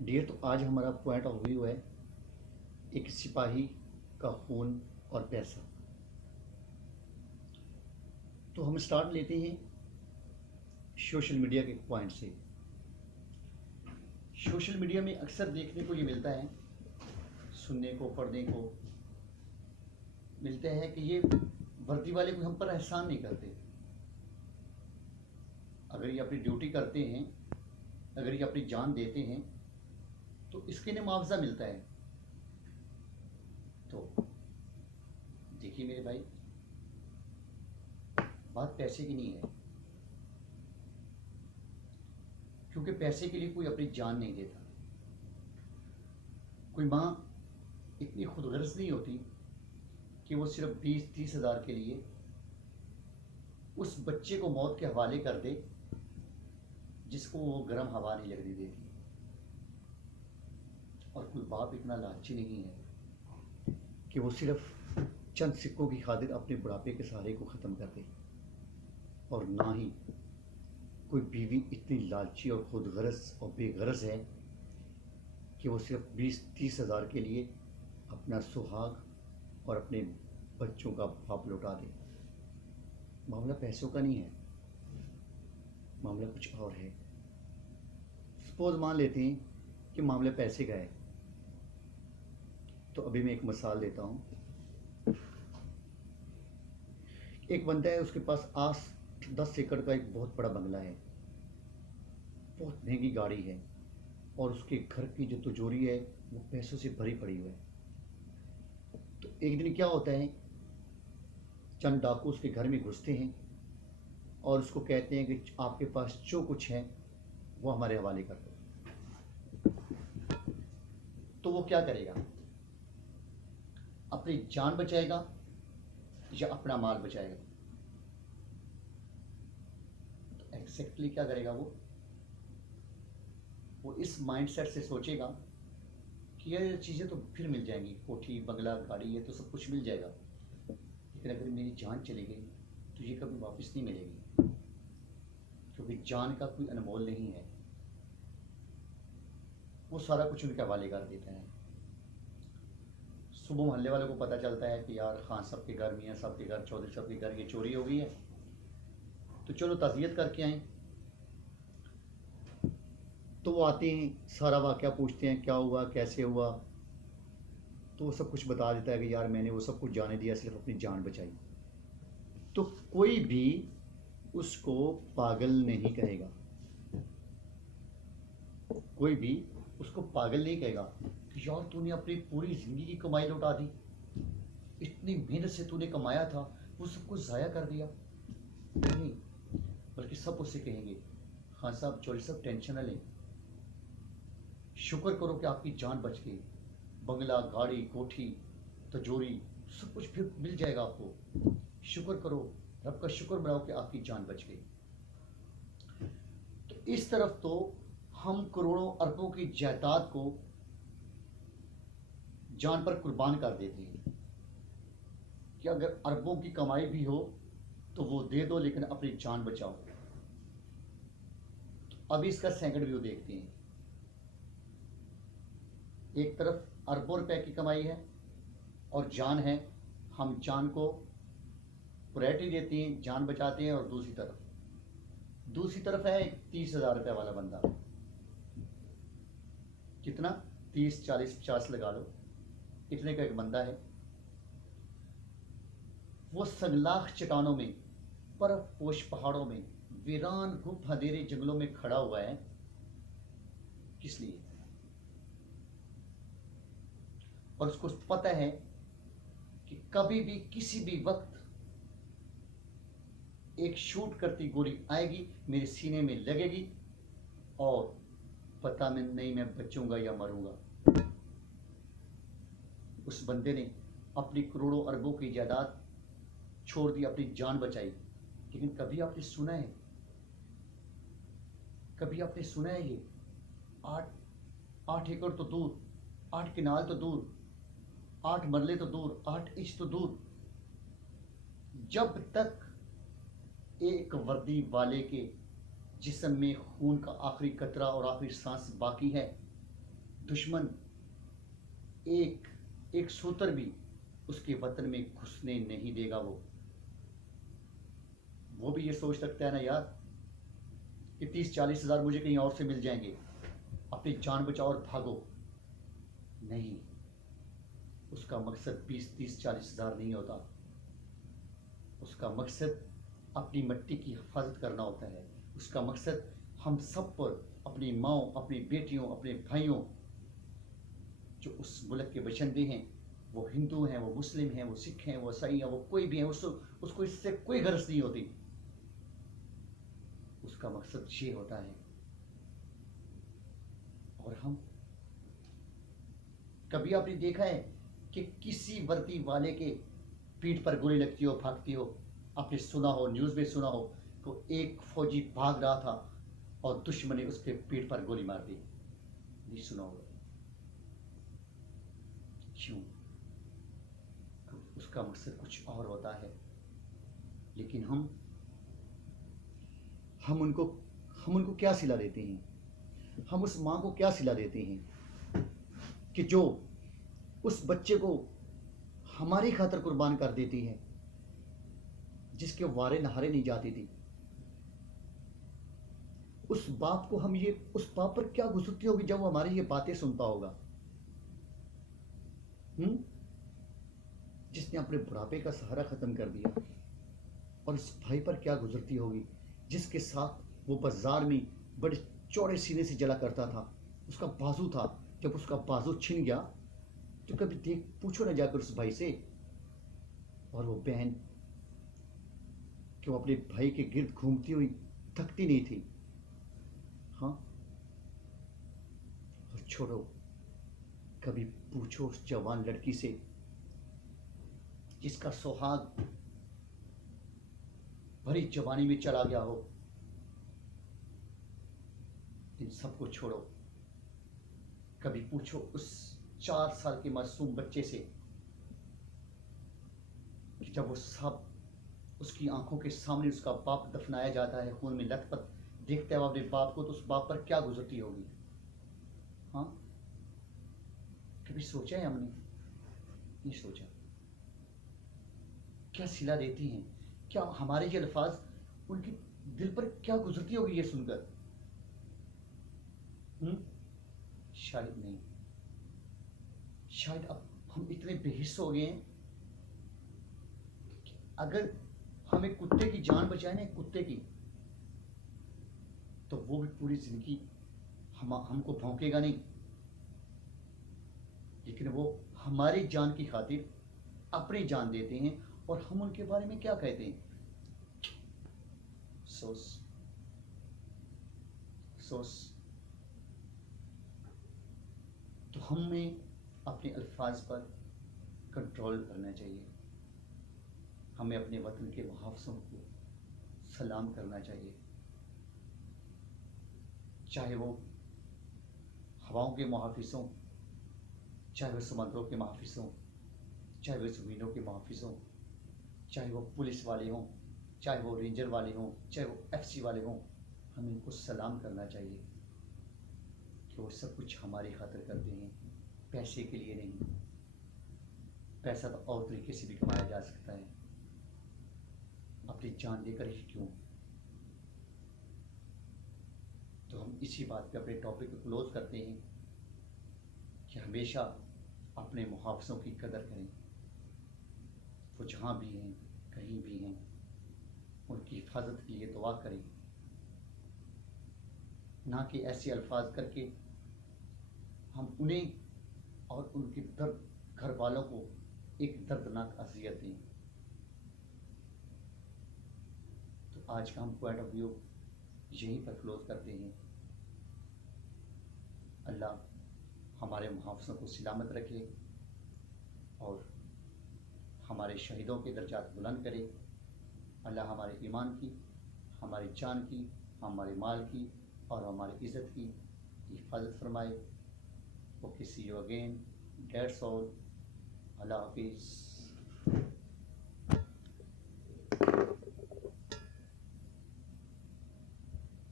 Dear, तो आज हमारा पॉइंट ऑफ व्यू है एक सिपाही का खून और पैसा। तो हम स्टार्ट लेते हैं सोशल मीडिया के पॉइंट से। सोशल मीडिया में अक्सर देखने को ये मिलता है, सुनने को, पढ़ने को मिलता है कि ये वर्दी वाले कोई हम पर एहसान नहीं करते। अगर ये अपनी ड्यूटी करते हैं, अगर ये अपनी जान देते हैं तो इसके लिए मुआवजा मिलता है। तो देखिए मेरे भाई, बात पैसे की नहीं है, क्योंकि पैसे के लिए कोई अपनी जान नहीं देता। कोई माँ इतनी खुदगर्ज नहीं होती कि वो सिर्फ 20-30 हज़ार के लिए उस बच्चे को मौत के हवाले कर दे जिसको वो गर्म हवा नहीं लगने देती। और कोई बाप इतना लालची नहीं है कि वो सिर्फ चंद सिक्कों की खातिर अपने बुढ़ापे के सहारे को ख़त्म कर दे। और ना ही कोई बीवी इतनी लालची और खुदगर्ज और बेगरज है कि वो सिर्फ 20-30 हज़ार के लिए अपना सुहाग और अपने बच्चों का बाप लौटा दे। मामला पैसों का नहीं है, मामला कुछ और है। सपोज मान लेते हैं कि मामला पैसे का है, तो अभी मैं एक मिसाल देता हूँ। एक बंदा है, उसके पास 10 एकड़ का एक बहुत बड़ा बंगला है, बहुत महंगी गाड़ी है, और उसके घर की जो तिजोरी है वो पैसों से भरी पड़ी हुई है। तो एक दिन क्या होता है, चंद डाकू उसके घर में घुसते हैं और उसको कहते हैं कि आपके पास जो कुछ है वो हमारे हवाले कर दो। तो वो क्या करेगा? अपनी जान बचाएगा या अपना माल बचाएगा? तो एग्जैक्टली क्या करेगा वो इस माइंडसेट से सोचेगा कि ये चीज़ें तो फिर मिल जाएंगी, कोठी, बंगला, गाड़ी, ये तो सब कुछ मिल जाएगा, लेकिन अगर मेरी जान चली गई तो ये कभी वापस नहीं मिलेगी, क्योंकि जान का कोई अनमोल नहीं है। वो सारा कुछ उनके हवाले कर देता है। सुबह मोहल्ले वालों को पता चलता है कि यार खान साहब के घर, मियाँ साहब के घर, चौधरी साहब के घर ये चोरी हो गई है, तो चलो ताज़ियत करके आएँ। तो वो आते हैं, सारा वाक़या पूछते हैं, क्या हुआ, कैसे हुआ। तो वो सब कुछ बता देता है कि यार मैंने वो सब कुछ जाने दिया, सिर्फ अपनी जान बचाई। तो कोई भी उसको पागल नहीं कहेगा, कोई भी उसको पागल नहीं कहेगा कि यार तूने अपनी पूरी ज़िंदगी की कमाई लौटा दी, इतनी मेहनत से तूने कमाया था, वो सब कुछ ज़ाया कर दिया। नहीं, बल्कि सब उससे कहेंगे, हाँ साहब, चौधरी साहब, टेंशन न लें, शुक्र करो कि आपकी जान बच गई। बंगला, गाड़ी, कोठी, तिजोरी, सब कुछ फिर मिल जाएगा आपको। शुक्र करो, रब का शुक्र मनाओ कि आपकी जान बच गई। तो इस तरफ तो हम करोड़ों अरबों की जायदाद को जान पर कुर्बान कर देते हैं कि अगर अरबों की कमाई भी हो तो वो दे दो, लेकिन अपनी जान बचाओ। अभी इसका सेकंड व्यू देखते हैं। एक तरफ अरबों रुपए की कमाई है और जान है, हम जान को प्रायोरिटी देते हैं, जान बचाते हैं। और दूसरी तरफ है 30,000 रुपये वाला बंदा। कितना? 30, 40, 50 लगा लो, इतने का एक बंदा है। वो सगलाख चट्टानों में, बर्फ पोश पहाड़ों में, वीरान गुप्त अंधेरे जंगलों में खड़ा हुआ है। किस लिए? और उसको पता है कि कभी भी किसी भी वक्त एक शूट करती गोली आएगी, मेरे सीने में लगेगी, और पता में नहीं मैं बचूंगा या मरूंगा। उस बंदे ने अपनी करोड़ों अरबों की जायदाद छोड़ दी, अपनी जान बचाई। लेकिन कभी आपने सुना है, ये 8 एकड़ तो दूर, 8 किनाल तो दूर, 8 मरले तो दूर, 8 इंच तो दूर, जब तक एक वर्दी वाले के जिस्म में खून का आखिरी कतरा और आखिरी सांस बाकी है, दुश्मन एक एक सूत्र भी उसके वतन में घुसने नहीं देगा। वो भी ये सोच सकता है ना यार कि 30-40 हज़ार मुझे कहीं और से मिल जाएंगे, अपनी जान बचाओ और भागो। नहीं, उसका मकसद 20-30-40 हज़ार नहीं होता। उसका मकसद अपनी मिट्टी की हिफाजत करना होता है। उसका मकसद हम सब पर, अपनी माओ, अपनी बेटियों, अपने भाइयों, जो उस मुल्क के बशिंदे हैं, वो हिंदू हैं, वो मुस्लिम हैं, वो सिख हैं, वो ईसाई हैं, वो कोई भी हैं, उसको इससे कोई गरज नहीं होती। उसका मकसद ये होता है। और हम कभी आपने देखा है कि किसी वर्दी वाले के पीठ पर गोली लगती हो, भागती हो? आपने सुना हो, न्यूज़ में सुना हो तो एक फौजी भाग रहा था और दुश्मन ने उसके पीठ पर गोली मार दी? नहीं सुना होगा। क्यों? उसका मकसद कुछ और होता है। लेकिन हम उनको क्या सिला देते हैं? हम उस माँ को क्या सिला देते हैं कि जो उस बच्चे को हमारी खातर कुर्बान कर देती है, जिसके वारे नहारे नहीं जाती थी? उस बाप पर क्या गुजरती होगी जब वो हमारी ये बातें सुनता होगा? जिसने अपने बुढ़ापे का सहारा खत्म कर दिया। और इस भाई पर क्या गुजरती होगी जिसके साथ वो बाजार में बड़े चौड़े सीने से जला करता था, उसका बाजू था। जब उसका बाजू छिन गया तो कभी पूछो ना जाकर उस भाई से। और वो बहन कि वो अपने भाई के गिर्द घूमती हुई थकती नहीं थी। हाँ, और छोड़ो, कभी पूछो उस जवान लड़की से जिसका सुहाग भरी जवानी में चला गया हो। इन सबको छोड़ो, कभी पूछो उस 4 साल के मासूम बच्चे से कि जब वो सब उसकी आंखों के सामने उसका बाप दफनाया जाता है, खून में लथपथ देखता है वो अपने बाप को, तो उस बाप पर क्या गुजरती होगी? हाँ, कभी सोचा है हमने? नहीं सोचा। क्या सिला देती हैं? क्या हमारे ये अल्फाज उनके दिल पर क्या गुजरती होगी ये सुनकर? शायद नहीं। शायद अब हम इतने बेहिस हो गए हैं कि अगर हम एक कुत्ते की जान बचाए ना, एक कुत्ते की, तो वो भी पूरी जिंदगी हमको भौंकेगा नहीं। लेकिन वो हमारी जान की खातिर अपनी जान देते हैं और हम उनके बारे में क्या कहते हैं? अफसोस, अफसोस। तो हमें अपने अल्फाज पर कंट्रोल करना चाहिए। हमें अपने वतन के मुहाफ़िज़ों को सलाम करना चाहिए, चाहे वो हवाओं के मुहाफ़िज़ हों, चाहे वो समंदरों के मुहाफ़िज़ हों, चाहे वो ज़मीनों के मुहाफ़िज़ हों, चाहे वो पुलिस वाले हों, चाहे वो रेंजर वाले हों, चाहे वो एफसी वाले हों। हमें इनको सलाम करना चाहिए कि वो सब कुछ हमारी खातिर करते हैं, पैसे के लिए नहीं। पैसा तो और तरीके से भी कमाया जा सकता है, अपनी जान देकर ही क्यों? तो हम इसी बात पे अपने टॉपिक को क्लोज़ करते हैं कि हमेशा अपने मुहाफ़िज़ों की कदर करें। वो जहाँ भी हैं, कहीं भी हैं, उनकी हिफाजत के लिए दुआ करें, ना कि ऐसे अल्फाज करके हम उन्हें और उनके घर वालों को एक दर्दनाक अज़ियत दें। तो आज का हम पॉइंट ऑफ व्यू यहीं पर क्लोज़ करते हैं। अल्लाह हमारे मुहाफ़िज़ों को सलामत रखे और हमारे शहीदों के दर्जात बुलंद करे। अल्लाह हमारे ईमान की, हमारी जान की, हमारे माल की और हमारी इज़्ज़त की हिफाजत फरमाए। Okay, see you again, that's all. अल्लाह हाफिज़।